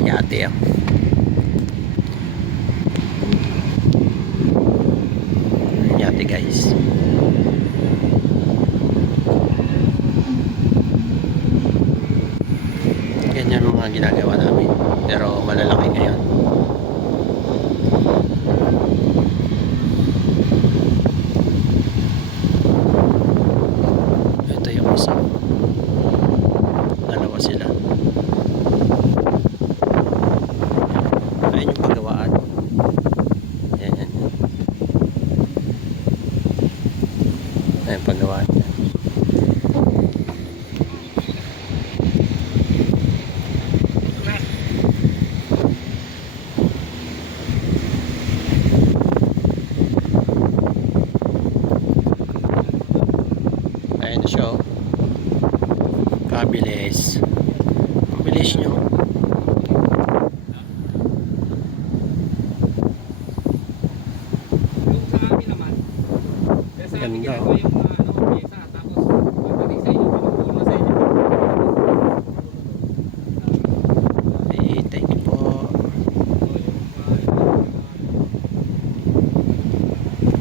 Yate oh. Yate guys. Ganyan mga ginagawa namin. Pero malalaki ngayon. Ito yung isa. Dalawa sila. Ayun yung paggawaan. Yan yan. Ayun paggawaan. Ayan na siya oh. Kabilis. Ang bilis nyo. Yung sa amin naman, kaya sa amin Ganda, ginagawa oh. yung